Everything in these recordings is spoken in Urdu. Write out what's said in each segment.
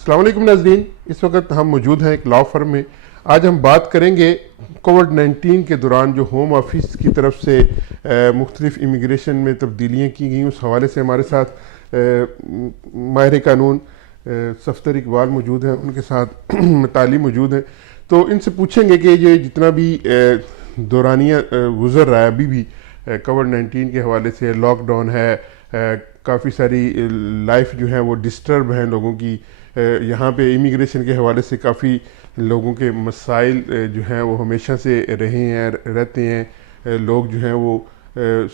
السلام علیکم ناظرین، اس وقت ہم موجود ہیں ایک لا فرم میں. آج ہم بات کریں گے کووڈ-19 کے دوران جو ہوم آفس کی طرف سے مختلف امیگریشن میں تبدیلیاں کی گئیں اس حوالے سے. ہمارے ساتھ ماہر قانون صفدر اقبال موجود ہیں، ان کے ساتھ متعلی موجود ہیں. تو ان سے پوچھیں گے کہ یہ جتنا بھی دورانیہ گزر رہا ہے ابھی بھی کووڈ-19 کے حوالے سے، لاک ڈاؤن ہے، کافی ساری لائف جو ہے وہ ڈسٹرب ہیں لوگوں کی. یہاں پہ امیگریشن کے حوالے سے کافی لوگوں کے مسائل جو ہیں وہ ہمیشہ سے رہتے ہیں. لوگ جو ہیں وہ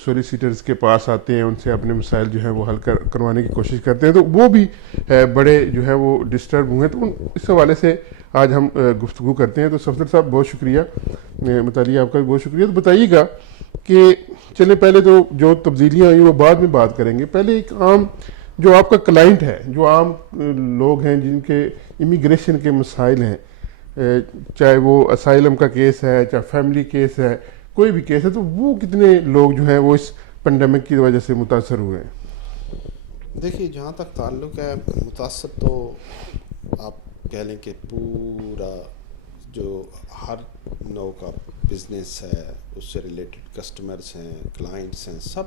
سولیسیٹرز کے پاس آتے ہیں، ان سے اپنے مسائل جو ہیں وہ حل کروانے کی کوشش کرتے ہیں، تو وہ بھی بڑے جو ہے وہ ڈسٹرب ہوئے ہیں. تو اس حوالے سے آج ہم گفتگو کرتے ہیں. تو صفدر صاحب بہت شکریہ، متعلی آپ کا بھی بہت شکریہ. تو بتائیے گا کہ چلے پہلے تو جو تبدیلیاں ہوئی وہ بعد میں بات کریں گے. پہلے ایک عام جو آپ کا کلائنٹ ہے، جو عام لوگ ہیں جن کے امیگریشن کے مسائل ہیں، چاہے وہ اسائلم کا کیس ہے، چاہے فیملی کیس ہے، کوئی بھی کیس ہے، تو وہ کتنے لوگ جو ہیں وہ اس پینڈیمک کی وجہ سے متاثر ہوئے ہیں؟ دیکھیے، جہاں تک تعلق ہے متاثر تو آپ کہہ لیں کہ پورا جو ہر نوع کا بزنس ہے، اس سے ریلیٹڈ کسٹمرز ہیں، کلائنٹس ہیں، سب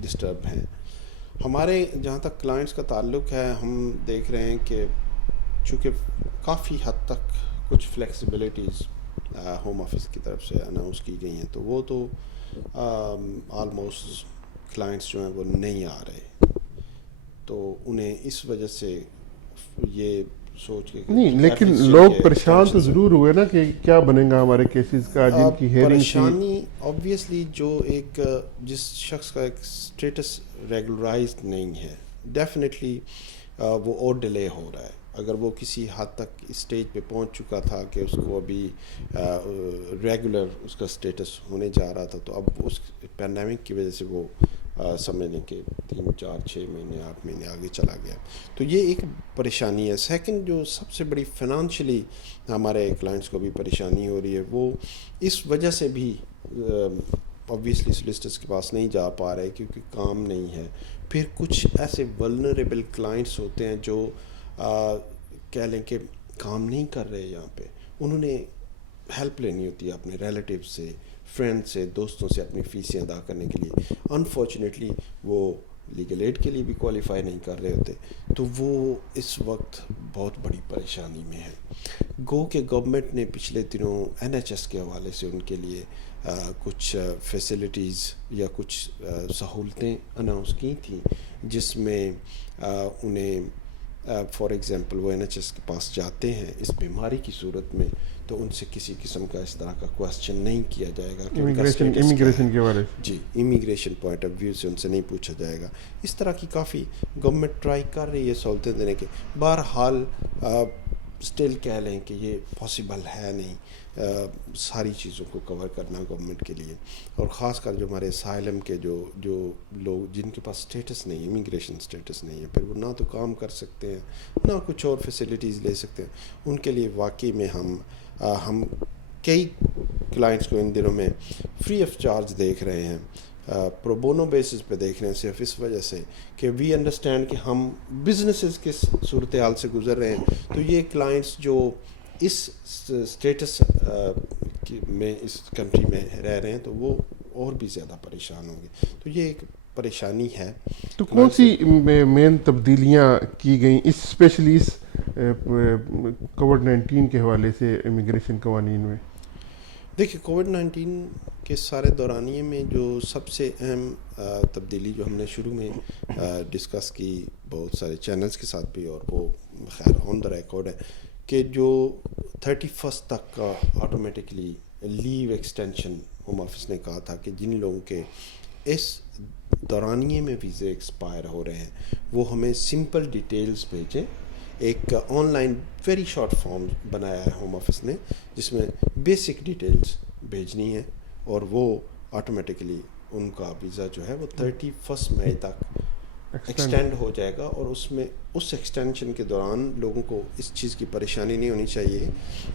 ڈسٹرب ہیں. ہمارے جہاں تک کلائنٹس کا تعلق ہے، ہم دیکھ رہے ہیں کہ چونکہ کافی حد تک کچھ فلیکسیبلٹیز ہوم آفس کی طرف سے اناؤنس کی گئی ہیں، تو وہ تو آلموسٹ کلائنٹس جو ہیں وہ نہیں آ رہے. تو انہیں اس وجہ سے یہ سوچ کے نہیں، لیکن لوگ پریشان تو ضرور ہوئے نا کہ کیا بنے گا ہمارے کیسز کا، جن کی ہیئرنگ تھی. پریشانی آبویسلی جو ایک جس شخص کا ایک اسٹیٹس ریگولرائزڈ نہیں ہے، ڈیفینیٹلی وہ اور ڈیلے ہو رہا ہے. اگر وہ کسی حد تک اسٹیج پہ پہنچ چکا تھا کہ اس کو ابھی ریگولر اس کا اسٹیٹس ہونے جا رہا تھا، تو اب اس پینڈیمک کی وجہ سے وہ سمجھ لیں کہ 3 4 6 مہینے 8 مہینے آگے چلا گیا. تو یہ ایک پریشانی ہے. سیکنڈ، جو سب سے بڑی فنانشلی ہمارے کلائنٹس کو بھی پریشانی ہو رہی ہے، وہ اس وجہ سے بھی اوبویسلی سولیسٹرس کے پاس نہیں جا پا رہے کیونکہ کام نہیں ہے. پھر کچھ ایسے ولنریبل کلائنٹس ہوتے ہیں جو کہہ لیں کہ کام نہیں کر رہے یہاں پہ، انہوں نے ہیلپ لینی ہوتی ہے اپنے ریلیٹیو سے، فرینڈ سے، دوستوں سے اپنی فیسیں ادا کرنے کے لیے. انفارچونیٹلی وہ لیگل ایڈ کے لیے بھی کوالیفائی نہیں کر رہے ہوتے، تو وہ اس وقت بہت بڑی پریشانی میں ہے. گو کہ گورنمنٹ نے پچھلے دنوں NHS کے حوالے سے ان کے لیے کچھ فیسلٹیز یا کچھ سہولتیں اناؤنس کی تھیں، جس میں انہیں فار ایگزامپل وہ NHS کے پاس جاتے ہیں اس بیماری کی صورت میں، تو ان سے کسی قسم کا اس طرح کا کوسچن نہیں کیا جائے گا کہ امیگریشن کے بارے میں. جی، امیگریشن پوائنٹ آف ویو سے ان سے نہیں پوچھا جائے گا. اس طرح کی کافی گورنمنٹ ٹرائی کر رہی ہے سہولتیں دینے کے. بہرحال اسٹل کہہ لیں کہ یہ پاسبل ہے نہیں ساری چیزوں کو کور کرنا گورنمنٹ کے لیے. اور خاص کر جو ہمارے اسائلم کے جو لوگ جن کے پاس اسٹیٹس نہیں، امیگریشن اسٹیٹس نہیں ہے، پھر وہ نہ تو کام کر سکتے ہیں نہ کچھ اور فیسلٹیز لے سکتے ہیں. ان کے لیے واقعی میں ہم کئی کلائنٹس کو ان دنوں میں فری آف چارج دیکھ رہے ہیں، پرو بونو بیسس پہ دیکھ رہے ہیں، صرف اس وجہ سے کہ وی انڈرسٹینڈ کہ ہم بزنسز کے صورتحال سے گزر رہے ہیں. تو یہ کلائنٹس جو اس اسٹیٹس میں اس کنٹری میں رہ رہے ہیں تو وہ اور بھی زیادہ پریشان ہوں گے. تو یہ ایک پریشانی ہے. تو کون سی مین تبدیلیاں کی گئیں اسپیشلی اس کووڈ-19 کے حوالے سے امیگریشن قوانین میں؟ دیکھیے، کووڈ-19 کے سارے دورانیے میں جو سب سے اہم تبدیلی جو ہم نے شروع میں ڈسکس کی بہت سارے چینلز کے ساتھ بھی، اور وہ خیر آن دا ریکارڈ ہے، کہ جو 31 تک کا آٹومیٹکلی لیو ایکسٹینشن ہوم آفس نے کہا تھا کہ جن لوگوں کے اس دورانیے میں ویزے ایکسپائر ہو رہے ہیں وہ ہمیں سمپل ڈیٹیلز بھیجیں. ایک on line very short form بنایا ہے ہوم آفس نے، جس میں بیسک ڈیٹیلز بھیجنی ہے، اور وہ آٹومیٹکلی ان کا ویزا جو ہے وہ 31 مئی تک ایکسٹینڈ ہو جائے گا. اور اس میں اس ایکسٹینشن کے دوران لوگوں کو اس چیز کی پریشانی نہیں ہونی چاہیے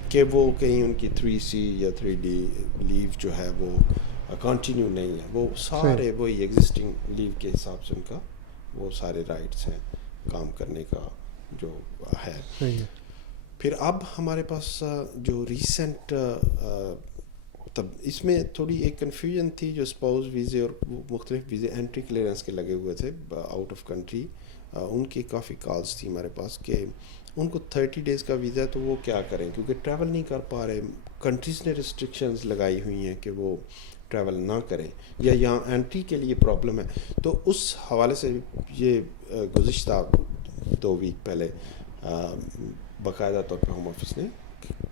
کہ وہ کہیں ان کی 3C یا 3D لیو جو ہے وہ کنٹینیو نہیں ہے. وہ سارے وہی ایگزسٹنگ لیو کے حساب سے ان کا وہ سارے رائٹس ہیں کام کرنے کا، جو ہے. صحیح ہے. پھر اب ہمارے پاس جو ریسنٹ تب اس میں تھوڑی ایک کنفیوژن تھی جو اسپاؤز ویزے اور مختلف ویزے انٹری کلیئرنس کے لگے ہوئے تھے آؤٹ آف کنٹری, ان کی کافی کالز تھی ہمارے پاس کہ ان کو 30 days کا ویزا ہے تو وہ کیا کریں, کیونکہ ٹریول نہیں کر پا رہے, کنٹریز نے ریسٹرکشنز لگائی ہوئی ہیں کہ وہ ٹریول نہ کریں, یا یہاں انٹری کے لیے پرابلم ہے. تو اس حوالے سے یہ گزشتہ 2 week پہلے باقاعدہ طور پہ ہوم آفس نے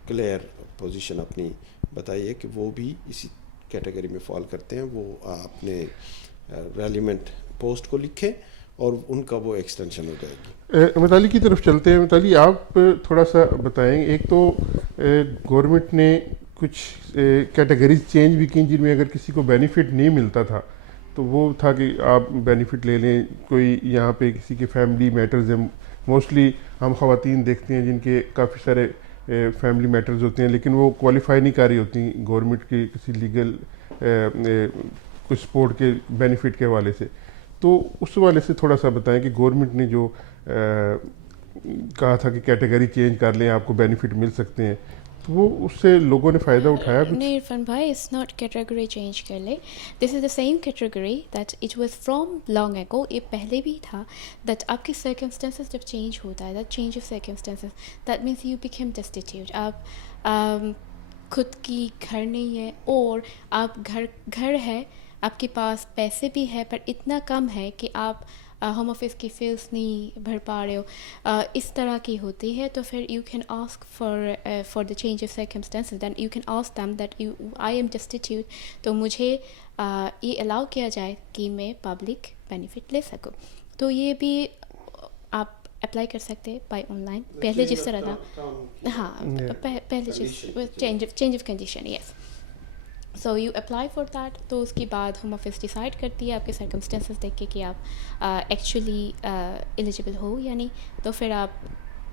کلیئر پوزیشن اپنی بتائی ہے کہ وہ بھی اسی کیٹیگری میں فال کرتے ہیں. وہ اپنے ریلیونٹ پوسٹ کو لکھیں اور ان کا وہ ایکسٹینشن ہو جائے گی. متعلی کی طرف چلتے ہیں. متعلی آپ تھوڑا سا بتائیں. ایک تو گورنمنٹ نے کچھ کیٹیگریز چینج بھی کی جن میں اگر کسی کو بینیفٹ نہیں ملتا تھا تو وہ تھا کہ آپ بینیفٹ لے لیں. کوئی یہاں پہ کسی کے فیملی میٹرز ہیں, موسٹلی ہم خواتین دیکھتے ہیں جن کے کافی سارے فیملی میٹرز ہوتے ہیں لیکن وہ کوالیفائی نہیں کر رہی ہوتی گورنمنٹ کی کسی لیگل کچھ سپورٹ کے بینیفٹ کے حوالے سے. تو اس حوالے سے تھوڑا سا بتائیں کہ گورنمنٹ نے جو کہا تھا کہ کیٹیگری چینج کر لیں آپ کو بینیفٹ مل سکتے ہیں, تو وہ اس سے لوگوں نے فائدہ اٹھایا کچھ؟ نہیں عرفان بھائی, اٹس ناٹ کیٹیگری چینج کر لے. This is the same category that it was from long ago. یہ پہلے بھی تھا دیٹ آپ کی سرکمسٹانسز جب چینج ہوتا ہے, that change of circumstances that means you become destitute. آپ خود کی گھر نہیں ہے اور آپ گھر ہے, آپ کے پاس پیسے بھی ہے پر اتنا کم ہے کہ آپ ہوم آفس کی فیس نہیں بھر پا رہے ہو, اس طرح کی ہوتی ہے. تو پھر you can ask for the change of circumstances, then you can ask them that I am destitute, تو مجھے یہ الاؤ کیا جائے کہ میں پبلک بینیفٹ لے سکوں. تو یہ بھی آپ اپلائی کر سکتے بائی آن لائن. پہلے جس طرح تھا, ہاں پہلے جس change of condition, yes. So you apply for that. تو اس کے بعد ہوم آفس ڈیسائڈ کرتی ہے آپ کے سرکمسٹانسز دیکھ کے کہ آپ ایکچولی ایلیجیبل ہو یا نہیں, تو پھر آپ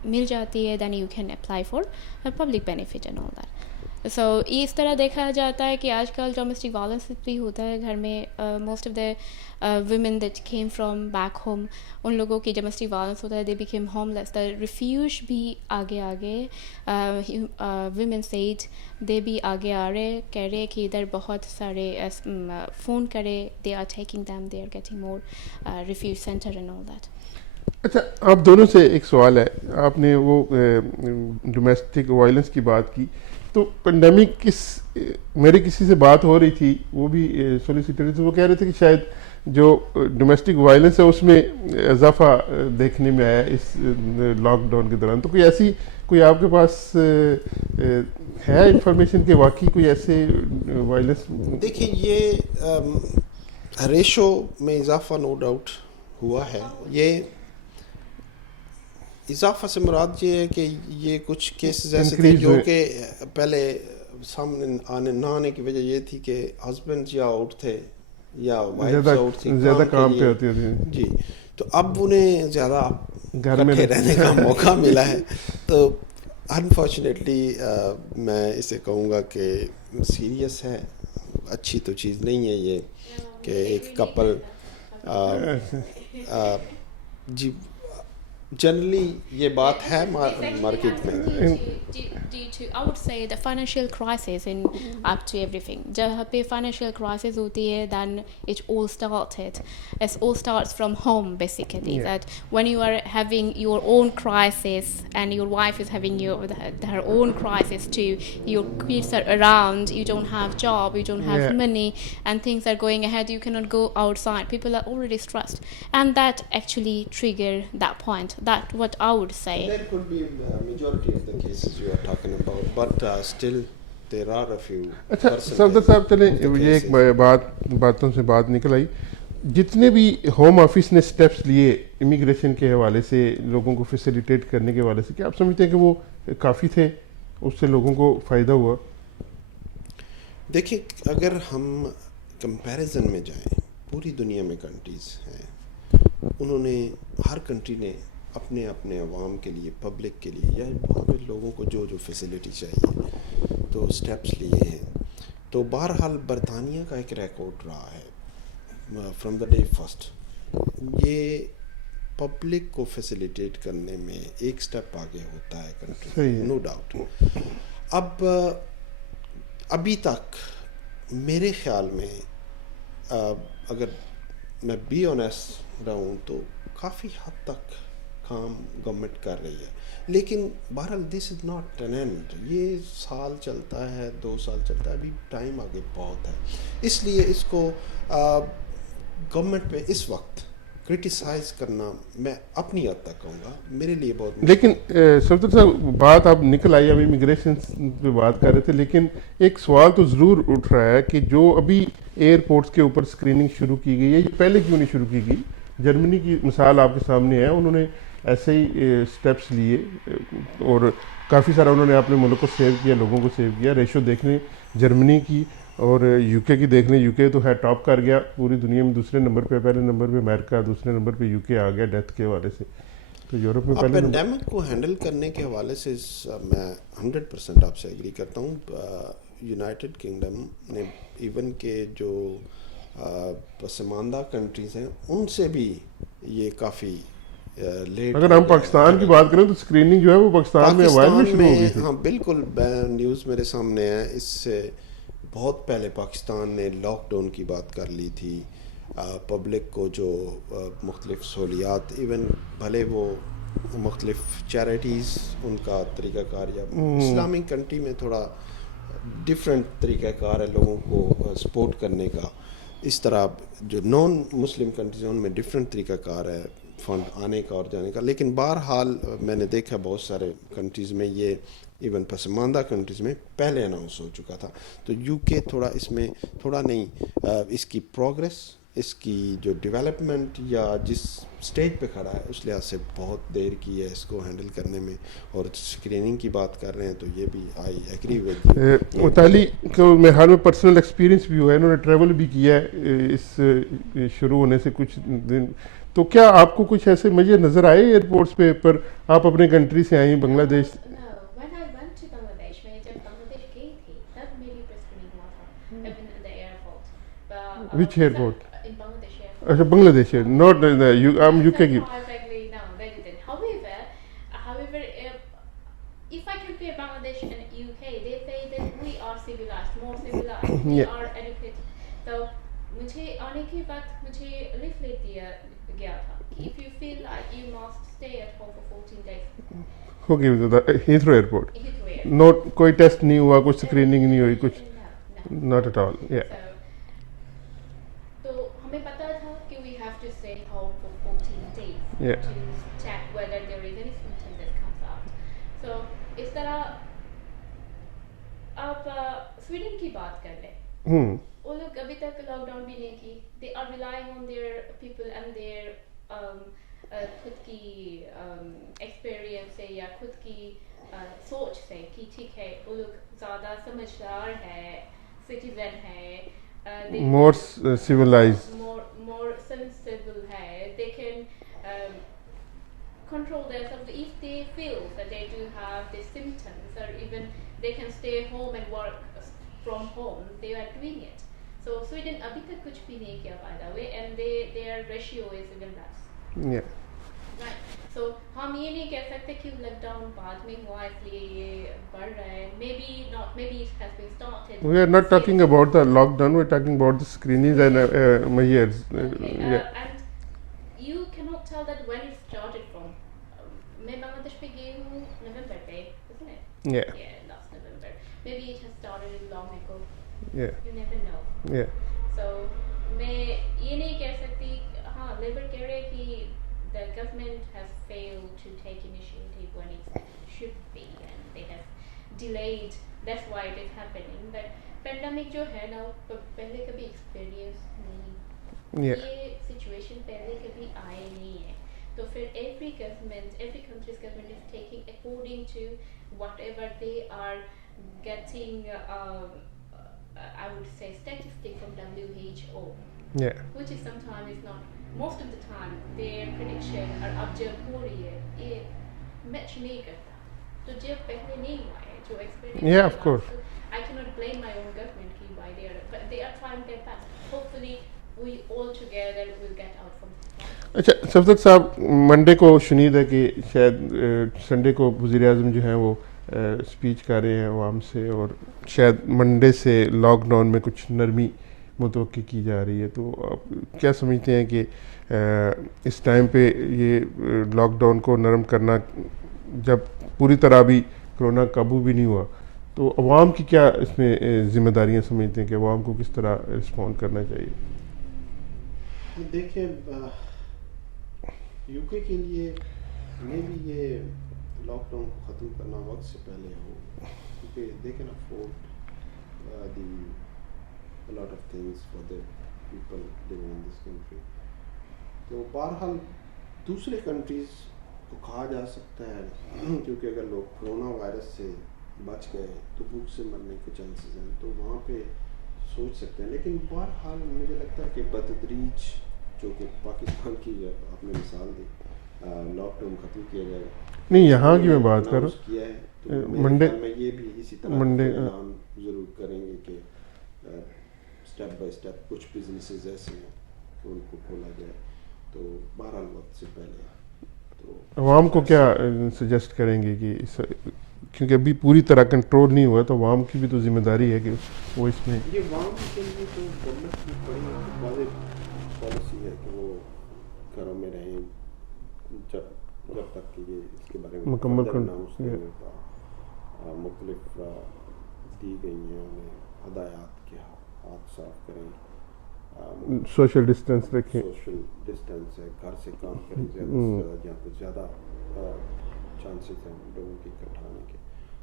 مل جاتی ہے. Then you can apply for public benefit and all that. So یہ اس طرح دیکھا جاتا ہے کہ آج کل ڈومیسٹک وائلنس بھی ہوتا ہے گھر میں. Most of the women that came from back home, ان لوگوں کی ڈومیسٹک وائلنس ہوتا ہے, they became homeless. The refuge بھی آگے ویمن سیج دے بھی آگے آ رہے, کہہ رہے کہ ادھر بہت سارے فون کرے, they are taking them, they are getting more refugee center and all that. اچھا, آپ دونوں سے ایک سوال ہے. آپ نے وہ ڈومیسٹک وائلنس کی بات کی, تو پینڈیمک میرے کسی سے بات ہو رہی تھی, وہ بھی سولیسیٹر تھے, وہ کہہ رہے تھے کہ شاید جو ڈومیسٹک وائلنس ہے اس میں اضافہ دیکھنے میں آیا اس لاک ڈاؤن کے دوران. تو کوئی آپ کے پاس ہے انفارمیشن کہ واقعی کوئی ایسے وائلنس؟ دیکھیں, یہ ریشو میں اضافہ نو ڈاؤٹ ہوا ہے. یہ اضافہ سے مراد یہ ہے کہ یہ کچھ کیسز ایسے تھے جو کہ پہلے سامنے نہ آنے کی وجہ یہ تھی کہ ہسبینڈ یا آؤٹ تھے یا وائف آؤٹ تھی, زیادہ کام پہ ہوتی تھی جی, تو اب انہیں زیادہ گھر میں رہنے کا موقع ملا ہے. تو انفارچونیٹلی میں اسے کہوں گا کہ سیریس ہے, اچھی تو چیز نہیں ہے یہ کہ ایک کپل جی جنرلی یہ بات ہے مارکیٹ میں. Due to, I would say, the financial crisis in up to everything. جہاں پہ financial crisis ہوتی ہے, then it all started. It all starts from home basically. Yeah. That when you are having your own crisis and your wife is having her own crisis too, your kids are around, you don't have job, you don't have money, and things are going ahead, you cannot go outside. People are already stressed, and that actually trigger that point. That what I would say. That could be the majority of the cases you are talking about, but still there are a few. اچھا صفدر صاحب, چلیں یہ ایک باتوں سے بات نکل آئی. جتنے بھی ہوم آفس نے سٹیپس لیے امیگریشن کے حوالے سے لوگوں کو فیسیلیٹیٹ کرنے کے حوالے سے, کیا آپ سمجھتے ہیں کہ وہ کافی تھے, اس سے لوگوں کو فائدہ ہوا؟ دیکھیں, اگر ہم کمپیریزن میں جائیں, پوری دنیا میں کنٹریز ہیں, انہوں نے ہر کنٹری نے اپنے عوام کے لیے, پبلک کے لیے, یا وہاں پہ لوگوں کو جو فیسیلٹی چاہیے تو سٹیپس لیے ہیں. تو بہرحال برطانیہ کا ایک ریکارڈ رہا ہے فرام دا ڈے فرسٹ. یہ پبلک کو فیسیلیٹیٹ کرنے میں ایک سٹیپ آگے ہوتا ہے کنٹری، صحیح ہے. No doubt. اب ابھی تک میرے خیال میں اگر میں بی آنیسٹ رہوں تو کافی حد تک کام گورنمنٹ کر رہی ہے، لیکن بہرحال دس از ناٹ این اینڈ. یہ سال چلتا ہے، 2 سال چلتا ہے، ابھی ٹائم آگے بہت ہے. اس لیے اس کو گورنمنٹ پہ اس وقت کرٹیسائز کرنا میں اپنی حد تک کہوں گا میرے لیے بہت لیکن صفدر صاحب بات آپ نکل آئی، اب امیگریشن پہ بات کر رہے تھے، لیکن ایک سوال تو ضرور اٹھ رہا ہے کہ جو ابھی ایئرپورٹس کے اوپر اسکریننگ شروع کی گئی ہے، یہ پہلے کیوں نہیں شروع کی گئی؟ جرمنی کی مثال آپ کے سامنے ہے، انہوں نے ایسے ہی اسٹیپس لیے اور کافی سارا انہوں نے اپنے ملک کو سیو کیا، لوگوں کو سیو کیا. ریشو دیکھ لیں جرمنی کی اور یو کے کی دیکھ لیں، یو کے تو ہے ٹاپ کر گیا پوری دنیا میں، دوسرے نمبر پہ، پہلے نمبر پہ امریکہ، دوسرے نمبر پہ یو کے آ گیا ڈیتھ کے حوالے سے. تو یورپ میں پہلے پینڈیمک کو ہینڈل کرنے کے حوالے سے میں 100% آپ سے ایگری کرتا ہوں. یونائٹڈ کنگڈم نے ایون کہ جو پسماندہ کنٹریز ہیں ان سے بھی یہ کافی لیٹ. اگر ہم پاکستان کی بات کریں تو اسکریننگ جو ہے وہ پاکستان میں اوائل میں شروع ہو گئی تھی. ہاں بالکل، نیوز میرے سامنے ہے. اس سے بہت پہلے پاکستان نے لاک ڈاؤن کی بات کر لی تھی. پبلک کو جو مختلف سہولیات، ایون بھلے وہ مختلف چیریٹیز ان کا طریقہ کار، یا اسلامک کنٹری میں تھوڑا ڈفرینٹ طریقہ کار ہے لوگوں کو سپورٹ کرنے کا. اس طرح جو نان مسلم کنٹریز ہیں ان میں ڈفرینٹ طریقہ کار ہے فنڈ آنے کا اور جانے کا. لیکن بہرحال میں نے دیکھا بہت سارے کنٹریز میں یہ ایون پسماندہ کنٹریز میں پہلے اناؤنس ہو چکا تھا. تو یو کے تھوڑا اس میں تھوڑا نہیں، اس کی پروگریس، اس کی جو ڈیولپمنٹ یا جس سٹیج پہ کھڑا ہے اس لحاظ سے بہت دیر کی ہے اس کو ہینڈل کرنے میں. اور اسکریننگ کی بات کر رہے ہیں تو یہ بھی آئی ایگری ود. متعلی کو میرے حال میں پرسنل ایکسپیرینس بھی ہوا ہے، انہوں نے ٹریول بھی کیا ہے اس شروع ہونے سے کچھ دن. تو کیا آپ کو کچھ ایسے مزے نظر آئے ایئرپورٹس پہ پر آپ اپنے کنٹری سے آئیں بنگلہ دیش؟ Which airport? اچھا بنگلہ دیش ہے، ناٹ یو کے کی. If I compare Bangladesh and UK, they say that we are civilized, more civilized, we are educated. So مجھے آنے کے وقت مجھے لیفلیٹ دیا گیا تھا کہ if you feel like you must stay at home for 14 days. Okay, Heathrow airport. Not کوئی ٹیسٹ نہیں ہوا، کوئی اسکریننگ نہیں ہوئی، کچھ ناٹ ایٹ آل. تو ہمیں پتا تھا کہ we have to stay home for 14 days to check whether there is any symptom that comes out. So اس طرح آپ سویڈن کی بات کر لیں، وہ لوگ ابھی تک لاک ڈاؤن بھی نہیں کی. They are relying on their people and their خود کی ایکسپیرئنس سے یا خود کی سوچ سے کہ ٹھیک ہے وہ لوگ زیادہ سمجھدار ہے، سٹیزن ہے، more civilized, more sensible ہے. They can control themselves if they feel that they do have the symptoms, or even they can stay home and work from home. They are doing it. So Sweden abhi tak kuch bhi nahi kiya by the way, and their ratio is even less. yeah. Right. So ہم یہ نہیں کہہ سکتے کہ لاک ڈاؤن بعد میں ہوا اس لیے یہ بڑھ رہا ہے. Maybe not. Maybe it has been started. We are not talking about the lockdown. We are talking about the screenings and measures. And you cannot tell that when it started from. میں بنگلہ دیش پہ گئی ہوں نومبر پہ، isn't it? Yeah. Yeah, last November. Maybe it has started long ago. Yeah. You never know. Yeah. So میں یہ نہیں کہہ سکتی. ہاں لیبر کہہ رہے کہ the government has failed to take initiative when it should be, and they have delayed. That's why it is happening. But pandemic جو ہے نا پہلے کبھی ایکسپیرینس نہیں، یہ سچویشن پہلے کبھی آئے نہیں ہے. تو پھر every country's government is taking according to whatever they are getting, I would say statistic from WHO. Yeah. Which is sometimes is not, most of the time their prediction اور اب جب ہو رہی ہے یہ میچ نہیں کرتا. تو جب پہلے نہیں ہوا ہے جو experience, Yeah, of course. I cannot blame my own government ki by their, but they are trying their best. Hopefully we all together will get out from this. اچھا صفدر صاحب، منڈے کو شنید ہے کہ شاید سنڈے کو وزیر اعظم جو ہیں وہ اسپیچ کر رہے ہیں عوام سے، اور شاید منڈے سے لاک ڈاؤن میں کچھ نرمی متوقع کی جا رہی ہے، تو آپ کیا سمجھتے ہیں کہ اس ٹائم پہ یہ لاک ڈاؤن کو نرم کرنا، جب پوری طرح بھی کرونا قابو بھی نہیں ہوا، تو عوام کی کیا اس میں ذمہ داریاں سمجھتے ہیں کہ عوام کو کس طرح رسپونڈ کرنا چاہیے؟ دیکھیں یو کے لیے میں بھی یہ لاک ڈاؤن کو ختم کرنا وقت سے پہلے ہو، کیونکہ they can afford the lot of things for the people living in this country. تو بہرحال دوسرے کنٹریز کو کہا جا سکتا ہے، کیونکہ اگر لوگ کرونا وائرس سے بچ گئے تو بھوک سے مرنے کے چانسز ہیں، تو وہاں پہ سوچ سکتے ہیں. لیکن بہرحال مجھے لگتا ہے کہ بتدریج جو کہ پاکستان کی آپ نے مثال دی، لاک ڈاؤن ختم کیا جائے گا. نہیں، یہاں کی میں بات کر رہا ہوں. کیا ہے تو منڈے میں یہ بھی اسی طرح منڈے اعلان ضرور کریں گے کہ اسٹیپ بائی اسٹیپ کچھ بزنسز ایسے ہیں کہ ان کو کھولا جائے. تو بہرحال وقت سے پہلے تو عوام کو کیا سجیسٹ کریں گے کہ کیونکہ ابھی پوری طرح کنٹرول نہیں ہوا، تو عوام کی بھی تو ذمہ داری ہے کہ وہ اس میں یہ عوام کے لیے تو گورنمنٹ کی بڑی واضح پالیسی ہے کہ وہ گھروں میں رہیں جب تک کہ یہ اس کے بارے میں مکمل اناؤنس نہیں ہوتا. مختلف دی گئی ہیں انہیں ہدایات کے ہاتھ صاف کریں، سوشل ڈسٹینس رکھیں، سوشل ڈسٹینس ہے، گھر سے کام کریں زیادہ سے زیادہ، جہاں پہ زیادہ چانسز ہیں لوگوں کے اکٹھا آنے کے.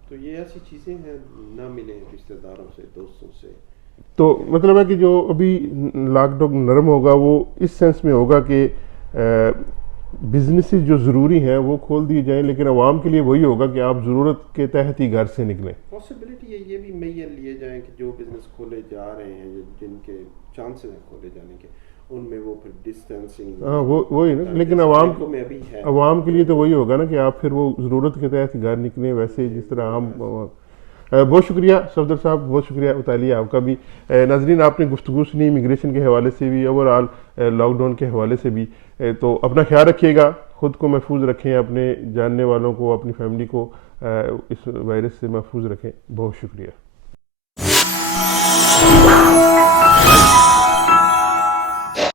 تو یہ ایسی چیزیں ہیں، نہ ملیں رشتہ داروں سے، دوستوں سے. تو مطلب ہے کہ جو ابھی لاک ڈاؤن نرم ہوگا وہ اس سینس میں ہوگا کہ بزنسز جو ضروری ہیں وہ کھول دیے جائیں، لیکن عوام کے لیے وہی ہوگا کہ آپ ضرورت کے تحت ہی گھر سے نکلیں. پاسبلٹی ہے یہ بھی معین لیے جائیں کہ جو بزنس کھولے جا رہے ہیں، جن کے چانسز ہیں کھولے جانے کے، ان میں وہ پھر ڈسٹینسنگ، ہاں وہی نا. لیکن عوام میں ابھی ہے، عوام کے لیے تو وہی ہوگا نا کہ آپ پھر وہ ضرورت کے تحت گھر نکلیں، ویسے جس طرح ہم. بہت شکریہ صفدر صاحب، بہت شکریہ مطالعہ آپ کا بھی. ناظرین، آپ نے گفتگو سنی امیگریشن کے حوالے سے بھی، اوور آل لاک ڈاؤن کے حوالے سے بھی. تو اپنا خیال رکھیے گا، خود کو محفوظ رکھیں، اپنے جاننے والوں کو، اپنی فیملی کو اس وائرس سے محفوظ رکھیں. بہت شکریہ.